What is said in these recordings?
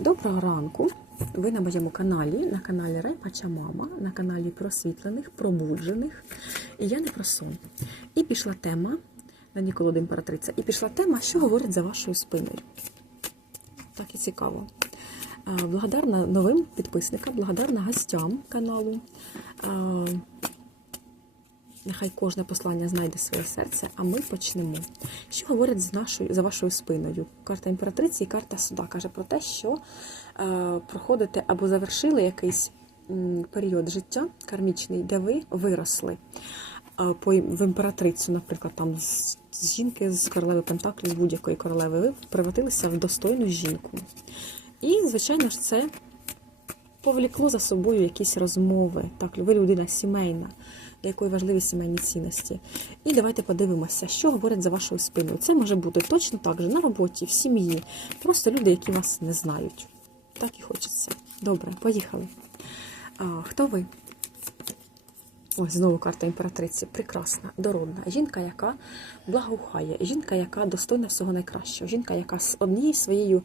Доброго ранку! Ви на моєму каналі, на каналі Райпача Мама, на каналі просвітлених, пробуджених. І я не про сон. І пішла тема на Ніколоду імператриця. І пішла тема, що говорить за вашою спиною. Так і цікаво. Е, Благодарна новим підписникам, благодарна гостям каналу. Нехай кожне послання знайде своє серце, а ми почнемо. Що говорить з нашою, за вашою спиною? Карта імператриці і карта суда каже про те, що е, проходите або завершили якийсь м, період життя кармічний, де ви виросли. Е, по, в імператрицю, наприклад, там з, з жінки, з королеви Пентаклів, з будь-якої королеви, ви превратилися в достойну жінку. І, звичайно ж, це повлікло за собою якісь розмови. Так, ви людина сімейна, для якої важливі сімейні цінності. І давайте подивимося, що говорять за вашою спиною. Це може бути точно так же на роботі, в сім'ї. Просто люди, які вас не знають. Так і хочеться. Добре, поїхали. А, хто ви? Ось знову карта імператриці. Прекрасна, дородна. Жінка, яка благоухає, жінка, яка достойна всього найкращого, жінка, яка з однією своєю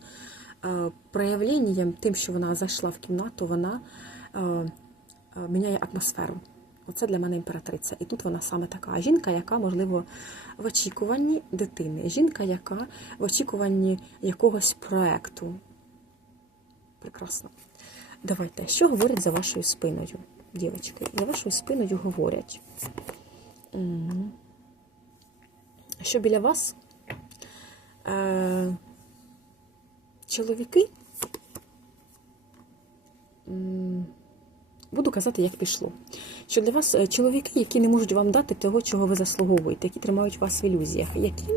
проявленням, тим, що вона зайшла в кімнату, вона е, е, міняє атмосферу. Оце для мене імператриця. І тут вона саме така. Жінка, яка, можливо, в очікуванні дитини. Жінка, яка в очікуванні якогось проекту. Прекрасно. Давайте, що говорять за вашою спиною, дівчатки? За вашою спиною говорять. Що біля вас е, чоловіки. Буду казати, як пішло. Що для вас е, чоловіки, які не можуть вам дати того, чого ви заслуговуєте, які тримають вас в ілюзіях, які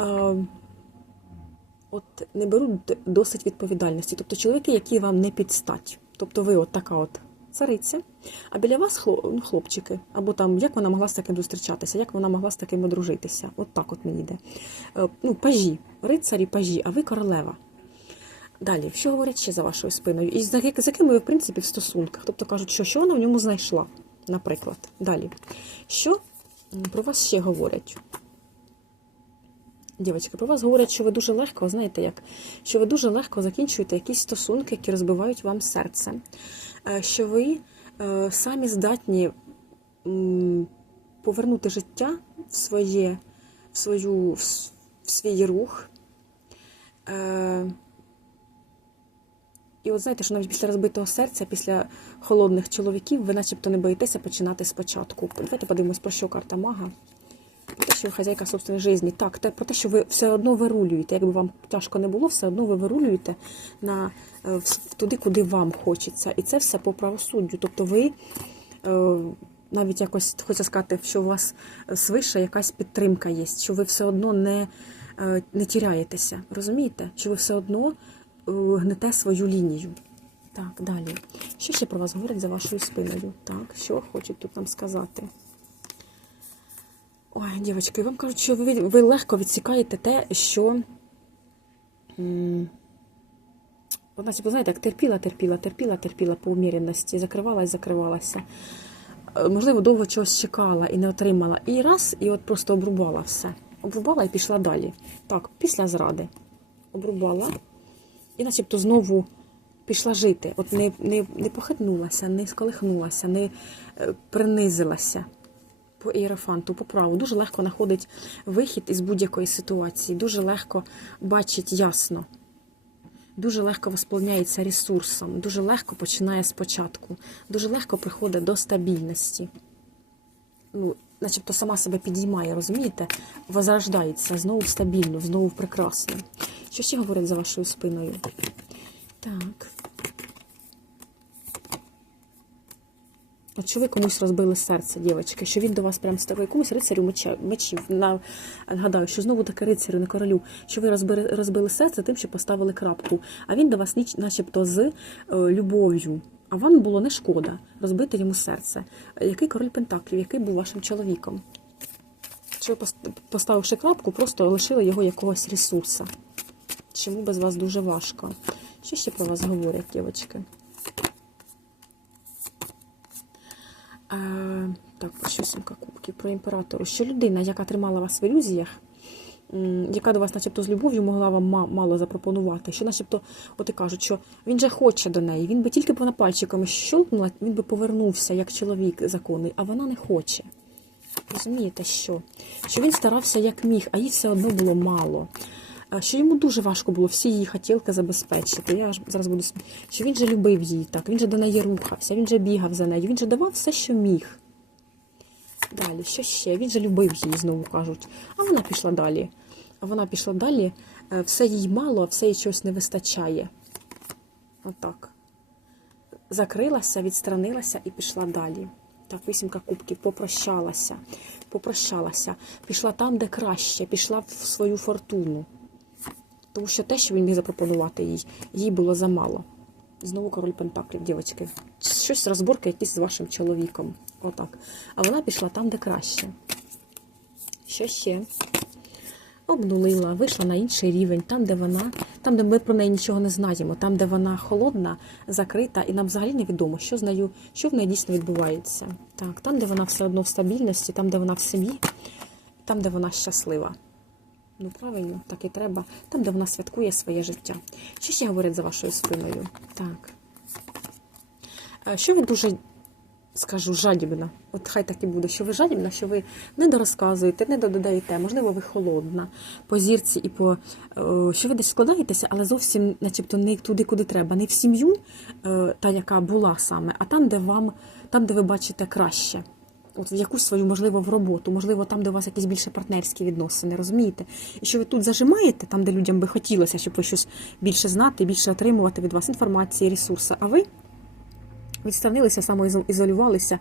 е, от не беруть досить відповідальності. Тобто чоловіки, які вам не підстать. Тобто ви от така от цариця, а біля вас ну, хлопчики, або там як вона могла з таким зустрічатися, як вона могла з таким одружитися. От так от мені йде. Е, Ну, пажі, рицарі, пажі, а ви королева. Далі, що говорять ще за вашою спиною? І за, як- за ким ви, в принципі, в стосунках? Тобто кажуть, що, що вона в ньому знайшла, наприклад. Далі. Що про вас ще говорять? Дівчатки, про вас говорять, що ви дуже легко, знаєте як, що ви дуже легко закінчуєте якісь стосунки, які розбивають вам серце. Е, Що ви е, самі здатні повернути життя в своє, в свою, в в свій рух. Е, І от знаєте, що навіть після розбитого серця, після холодних чоловіків, ви начебто не боїтеся починати спочатку. Давайте подивимось, про що карта мага. Про те, що ви хазяйка собственної житті. Так, те, про те, що ви все одно вирулюєте. Якби вам тяжко не було, все одно ви вирулюєте на, е, туди, куди вам хочеться. І це все по правосуддю. Тобто ви е, навіть якось хочеться сказати, що у вас свише якась підтримка є, що ви все одно не, е, не тіряєтеся. Розумієте? Що ви все одно е, гнете свою лінію. Так, далі. Що ще про вас говорять за вашою спиною? Так, що хочуть тут нам сказати? Ой, дівчатки, вам кажуть, що ви, ви легко відсікаєте те, що. м, От, знаєте, як терпіла, терпіла, терпіла, терпіла по уміряності, закривалась, закривалася. Е, Можливо, довго чогось чекала і не отримала. І раз, і от просто обрубала все. Обрубала і пішла далі. Так, після зради. Обрубала. І начебто знову пішла жити. От не, не, не похитнулася, не сколихнулася, не е, принизилася по іерофанту, по праву. Дуже легко знаходить вихід із будь-якої ситуації, дуже легко бачить ясно. Дуже легко восполняється ресурсом, дуже легко починає спочатку, дуже легко приходить до стабільності. Ну, начебто сама себе підіймає, розумієте? Возрождається знову стабільно, знову прекрасно. Що ще говорять за вашою спиною? Так. От що ви комусь розбили серце, дівчатки, що він до вас прям став якомусь рицарю мечів. На, нагадаю, що знову таки рицарю, не королю, що ви розбили, розбили серце тим, що поставили крапку. А він до вас начебто з е, любов'ю. А вам було не шкода розбити йому серце. Який король Пентаклів, який був вашим чоловіком? Що ви поставивши крапку, просто лишили його якогось ресурса. Чому без вас дуже важко? Що ще про вас говорять, дівчатки? Е, так, що сімка кубків? Про імператору. Що людина, яка тримала вас в ілюзіях, яка до вас, начебто, з любов'ю могла вам мало запропонувати, що, начебто, от і кажуть, що він же хоче до неї, він би тільки вона пальчиками щолкнула, він би повернувся як чоловік законний, а вона не хоче. Розумієте, що? Що він старався як міг, а їй все одно було мало. Що йому дуже важко було всі її хотілки забезпечити. Я зараз буду що він же любив її так, він же до неї рухався, він же бігав за нею, він же давав все, що міг. Далі, що ще? Він же любив її, знову кажуть. А вона пішла далі. А вона пішла далі, е, все їй мало, а все їй чогось не вистачає. Отак. Закрилася, відстранилася і пішла далі. Так, вісімка кубків, попрощалася, попрощалася, пішла там, де краще, пішла в свою фортуну. Тому що те, що він міг запропонувати їй, їй було замало. Знову король Пентаклів, дівчатки. Щось розборки якісь з вашим чоловіком. Отак. А вона пішла там, де краще. Що ще? Обнулила, вийшла на інший рівень, там, де вона, там, де ми про неї нічого не знаємо, там, де вона холодна, закрита, і нам взагалі невідомо, що з нею, що в неї дійсно відбувається. Так, там, де вона все одно в стабільності, там, де вона в сім'ї, там, де вона щаслива. Ну, правильно, так і треба. Там, де вона святкує своє життя. Що ще говорять за вашою спиною? Так. Що ви дуже, скажу, жадібна. От хай так і буде, що ви жадібна, що ви не дорозказуєте, не додаєте, можливо, ви холодна по зірці і по е, що ви десь складаєтеся, але зовсім, начебто, не туди, куди треба, не в сім'ю, е, та яка була саме, а там, де вам, там, де ви бачите краще. От в якусь свою, можливо, в роботу, можливо, там, де у вас якісь більше партнерські відносини, розумієте? І що ви тут зажимаєте, там, де людям би хотілося, щоб ви щось більше знати, більше отримувати від вас інформації, ресурси, а ви відсторонилися, самоізолювалися,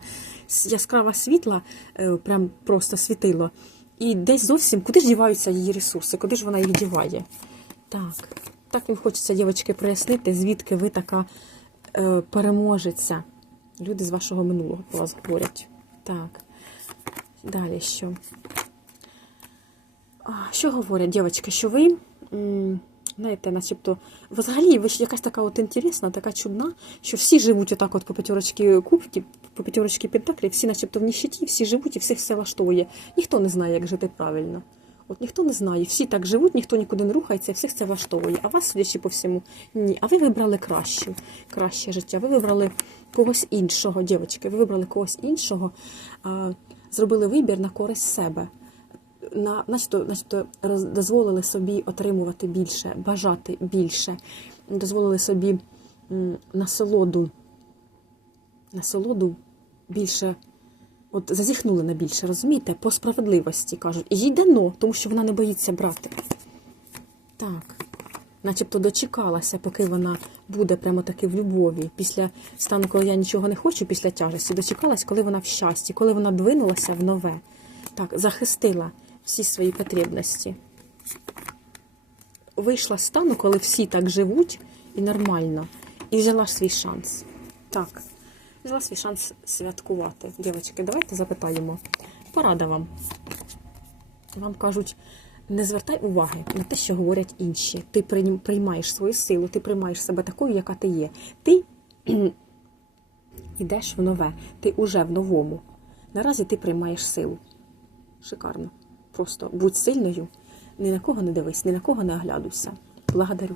яскрава світла е, прям просто світило. І десь зовсім куди ж діваються її ресурси, куди ж вона їх діває? Так, так їм хочеться, дівчатки, прояснити, звідки ви така е, переможеця. Люди з вашого минулого про вас говорять. Так. Далі що? Що говорять, дівчатки, що ви, знаєте, начебто, взагалі, ви ж якась така от інтересна, така чудна, що всі живуть отак от по п'ятерочки кубків, по п'ятерочки пентаклів, всі начебто в ніщиті, всі живуть і всіх все влаштовує. Ніхто не знає, як жити правильно. От ніхто не знає, всі так живуть, ніхто нікуди не рухається, всіх це влаштовує. А вас, судячи по всьому, ні. А ви вибрали краще, краще життя. Ви вибрали когось іншого, дівчатки, ви вибрали когось іншого, а, зробили вибір на користь себе на начебто, начебто дозволили собі отримувати більше, бажати більше, дозволили собі насолоду, насолоду більше, от зазіхнули на більше, розумієте? По справедливості кажуть. І їй дано, тому що вона не боїться брати. Так. Начебто дочекалася, поки вона буде прямо таки в любові. Після стану, коли я нічого не хочу, після тяжесті, дочекалась, коли вона в щасті, коли вона двинулася в нове. Так, захистила всі свої потребності. Вийшла з стану, коли всі так живуть і нормально, і взяла свій шанс. Так, взяла свій шанс святкувати. Дівчатки, давайте запитаємо. Порада вам. Вам кажуть, не звертай уваги на те, що говорять інші. Ти прийм- приймаєш свою силу, ти приймаєш себе такою, яка ти є. Ти йдеш в нове, ти уже в новому. Наразі ти приймаєш силу. Шикарно. Просто будь сильною, ні на кого не дивись, ні на кого не оглядуйся. Благодарю.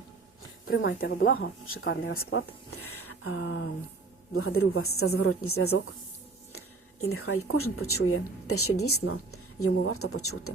Приймайте во благо, шикарний розклад. Благодарю вас за зворотній зв'язок. І нехай кожен почує те, що дійсно йому варто почути.